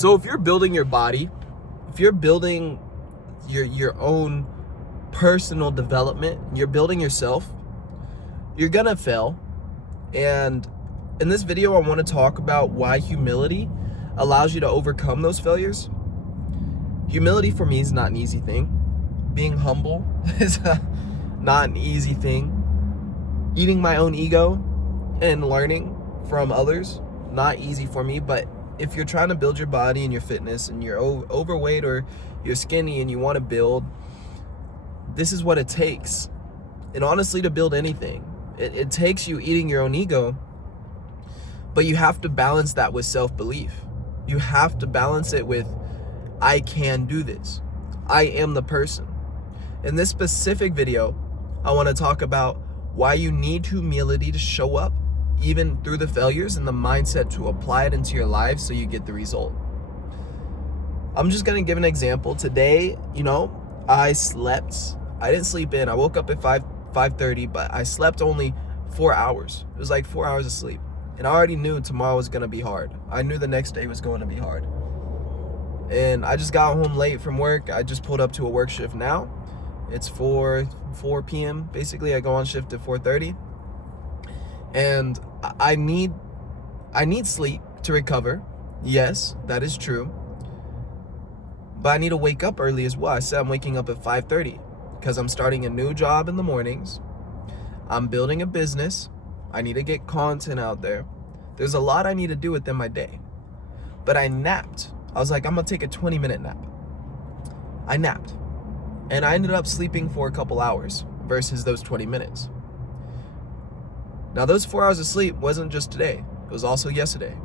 So if you're building your body, if you're building your own personal development, you're building yourself, you're gonna fail. And in this video, I want to talk about why humility allows you to overcome those failures. Humility for me is not an easy thing. Being humble is not an easy thing. Eating my own ego and learning from others, not easy for me. But if you're trying to build your body and your fitness and you're overweight or you're skinny and you want to build, this is what it takes. And honestly, to build anything, it takes you eating your own ego, but you have to balance that with self-belief. You have to balance it with, I can do this. I am the person. In this specific video, I want to talk about why you need humility to show up even through the failures and the mindset to apply it into your life so you get the result. I'm just going to give an example. Today, I slept. I didn't sleep in. I woke up at 5:30, but I slept only 4 hours. It was like 4 hours of sleep. And I already knew tomorrow was going to be hard. I knew the next day was going to be hard. And I just got home late from work. I just pulled up to a work shift now. It's 4 p.m. Basically, I go on shift at 4:30. And I need sleep to recover. Yes, that is true. But I need to wake up early as well. I said I'm waking up at 5:30 because I'm starting a new job in the mornings. I'm building a business. I need to get content out there. There's a lot I need to do within my day. But I napped. I was like, I'm going to take a 20-minute nap. I napped. And I ended up sleeping for a couple hours versus those 20 minutes. Now, those 4 hours of sleep wasn't just today. It was also yesterday.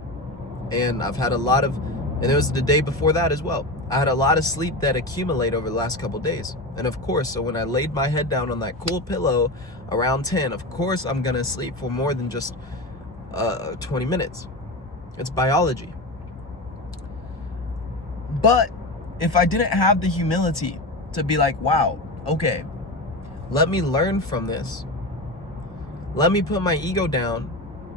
And I've had and it was the day before that as well. I had a lot of sleep that accumulated over the last couple days. And of course, so when I laid my head down on that cool pillow around 10, of course I'm going to sleep for more than just 20 minutes. It's biology. But if I didn't have the humility to be like, wow, okay, let me learn from this. Let me put my ego down.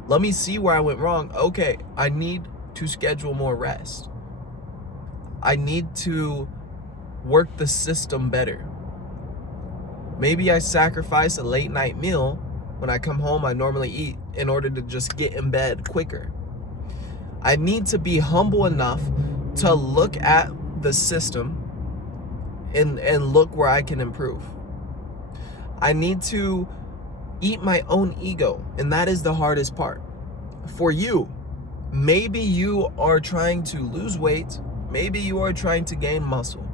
Let me see where I went wrong. Okay, I need to schedule more rest. I need to work the system better. Maybe I sacrifice a late night meal when I come home I normally eat in order to just get in bed quicker. I need to be humble enough to look at the system and look where I can improve. I need to eat my own ego, and that is the hardest part. For you, maybe you are trying to lose weight, maybe you are trying to gain muscle.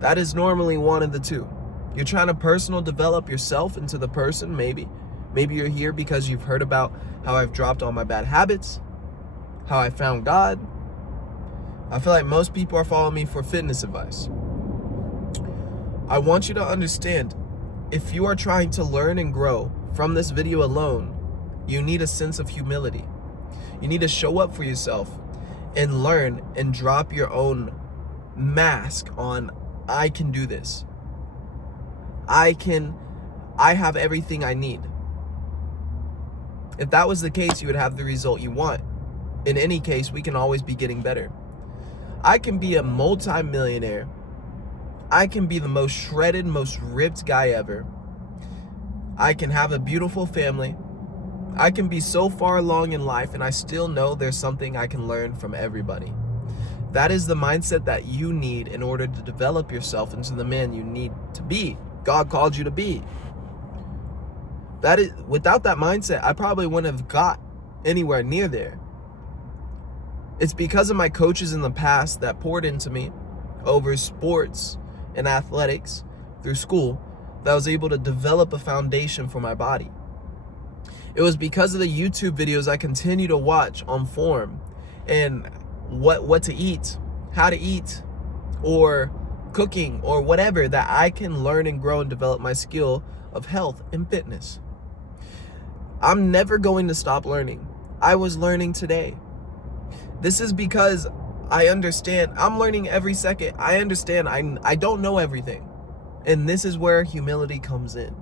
That is normally one of the two. You're trying to personal develop yourself into the person, maybe. Maybe you're here because you've heard about how I've dropped all my bad habits, how I found God. I feel like most people are following me for fitness advice. I want you to understand, if you are trying to learn and grow from this video alone, you need a sense of humility. You need to show up for yourself and learn and drop your own mask on, I can do this. I have everything I need. If that was the case, you would have the result you want. In any case, we can always be getting better. I can be a multi-millionaire. I can be the most shredded, most ripped guy ever. I can have a beautiful family. I can be so far along in life, and I still know there's something I can learn from everybody. That is the mindset that you need in order to develop yourself into the man you need to be. God called you to be. Without that mindset, I probably wouldn't have got anywhere near there. It's because of my coaches in the past that poured into me over sports and athletics through school that I was able to develop a foundation for my body. It was because of the YouTube videos I continue to watch on form and what to eat, how to eat, or cooking, or whatever, that I can learn and grow and develop my skill of health and fitness. I'm never going to stop learning. I was learning today. This is because I understand I'm learning every second. I understand I don't know everything. And this is where humility comes in.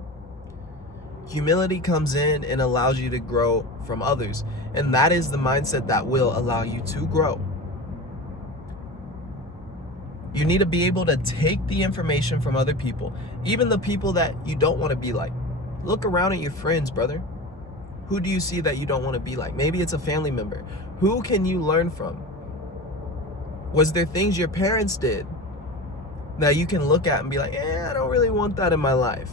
Humility comes in and allows you to grow from others. And that is the mindset that will allow you to grow. You need to be able to take the information from other people, even the people that you don't want to be like. Look around at your friends, brother. Who do you see that you don't want to be like? Maybe it's a family member. Who can you learn from? Was there things your parents did that you can look at and be like, I don't really want that in my life?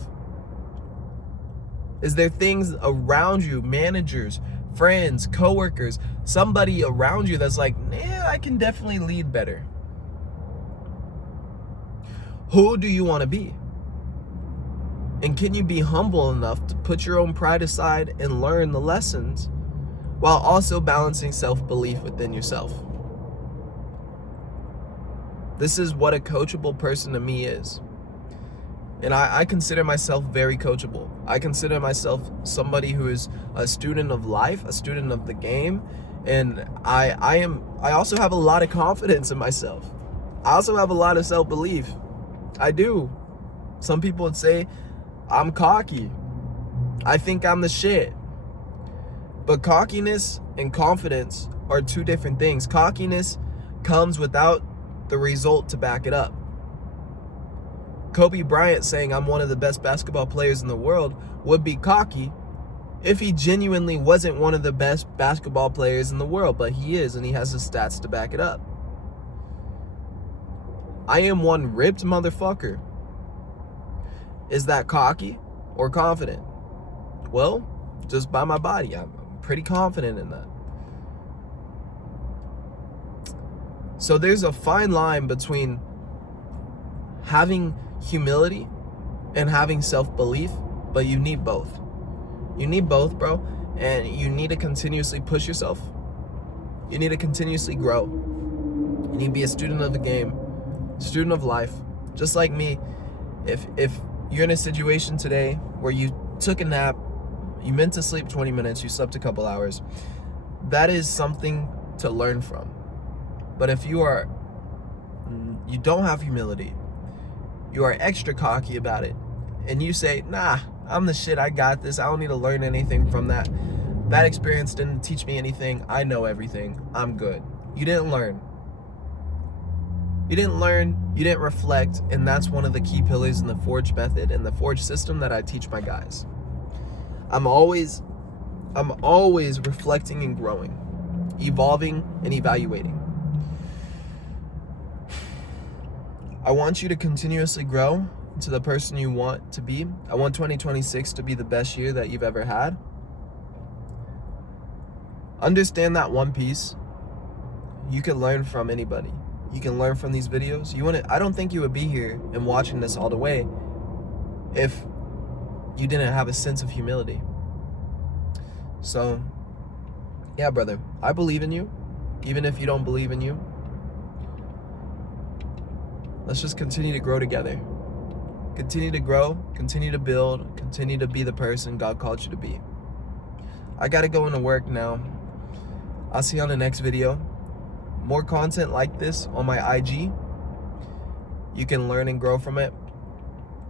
Is there things around you, managers, friends, coworkers, somebody around you that's like, I can definitely lead better? Who do you want to be? And can you be humble enough to put your own pride aside and learn the lessons while also balancing self-belief within yourself? This is what a coachable person to me is. And I consider myself very coachable. I consider myself somebody who is a student of life, a student of the game. And I also have a lot of confidence in myself. I also have a lot of self-belief. I do. Some people would say I'm cocky. I think I'm the shit. But cockiness and confidence are two different things. Cockiness comes without the result to back it up. Kobe Bryant saying I'm one of the best basketball players in the world would be cocky if he genuinely wasn't one of the best basketball players in the world, but he is, and he has the stats to back it up. I am one ripped motherfucker. Is that cocky or confident? Well, just by my body, I'm pretty confident in that. So there's a fine line between having humility and having self-belief, but you need both. You need both, bro, and you need to continuously push yourself. You need to continuously grow. You need to be a student of the game, student of life. Just like me, if you're in a situation today where you took a nap, you meant to sleep 20 minutes, you slept a couple hours, that is something to learn from. But if you don't have humility, you are extra cocky about it, and you say, I'm the shit, I got this, I don't need to learn anything from that. That experience didn't teach me anything, I know everything, I'm good. You didn't learn. You didn't reflect, and that's one of the key pillars in the Forge method and the Forge system that I teach my guys. I'm always reflecting and growing, evolving and evaluating. I want you to continuously grow to the person you want to be. I want 2026 to be the best year that you've ever had. Understand that one piece. You can learn from anybody. You can learn from these videos. I don't think you would be here and watching this all the way if you didn't have a sense of humility. So, yeah, brother, I believe in you, even if you don't believe in you. Let's just continue to grow together. Continue to grow, continue to build, continue to be the person God called you to be. I gotta go into work now. I'll see you on the next video. More content like this on my IG. You can learn and grow from it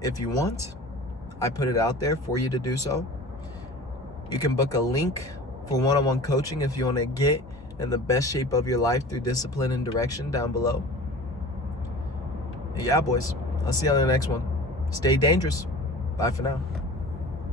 if you want. I put it out there for you to do so. You can book a link for one-on-one coaching if you want to get in the best shape of your life through discipline and direction down below. And yeah, boys, I'll see you on the next one. Stay dangerous. Bye for now.